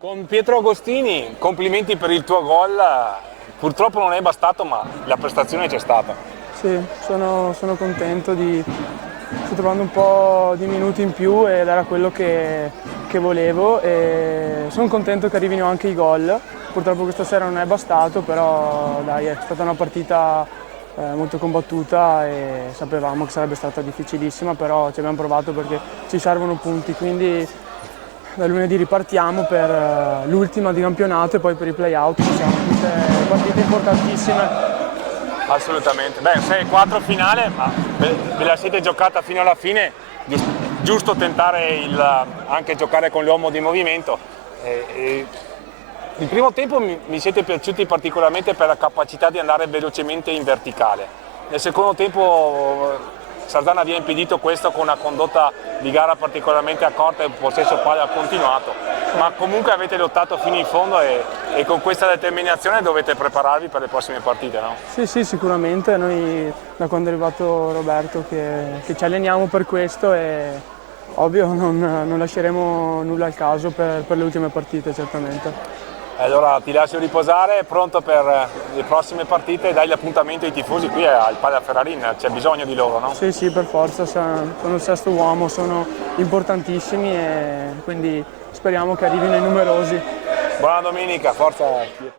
Con Pietro Agostini, complimenti per il tuo gol, purtroppo non è bastato ma la prestazione c'è stata. Sì, sono contento sto trovando un po' di minuti in più ed era quello che volevo e sono contento che arrivino anche i gol. Purtroppo questa sera non è bastato, però dai, è stata una partita molto combattuta e sapevamo che sarebbe stata difficilissima, però ci abbiamo provato perché ci servono punti, quindi da lunedì ripartiamo per l'ultima di campionato e poi per i play-out. Ci sono tutte partite importantissime. Assolutamente. Beh, 6-4 finale, ma ve la siete giocata fino alla fine, giusto tentare anche giocare con l'uomo di movimento. Il primo tempo mi siete piaciuti particolarmente per la capacità di andare velocemente in verticale. Nel secondo tempo Saldanha vi ha impedito questo con una condotta di gara particolarmente accorta e un possesso palla continuato, ma comunque avete lottato fino in fondo e con questa determinazione dovete prepararvi per le prossime partite, no? Sì, sicuramente. Noi da quando è arrivato Roberto che ci alleniamo per questo e ovvio non lasceremo nulla al caso per le ultime partite, certamente. Allora ti lascio riposare, pronto per le prossime partite, dai l'appuntamento ai tifosi qui al Palla Ferrarin, c'è bisogno di loro, no? Sì, per forza, sono il sesto uomo, sono importantissimi e quindi speriamo che arrivino i numerosi. Buona domenica, forza!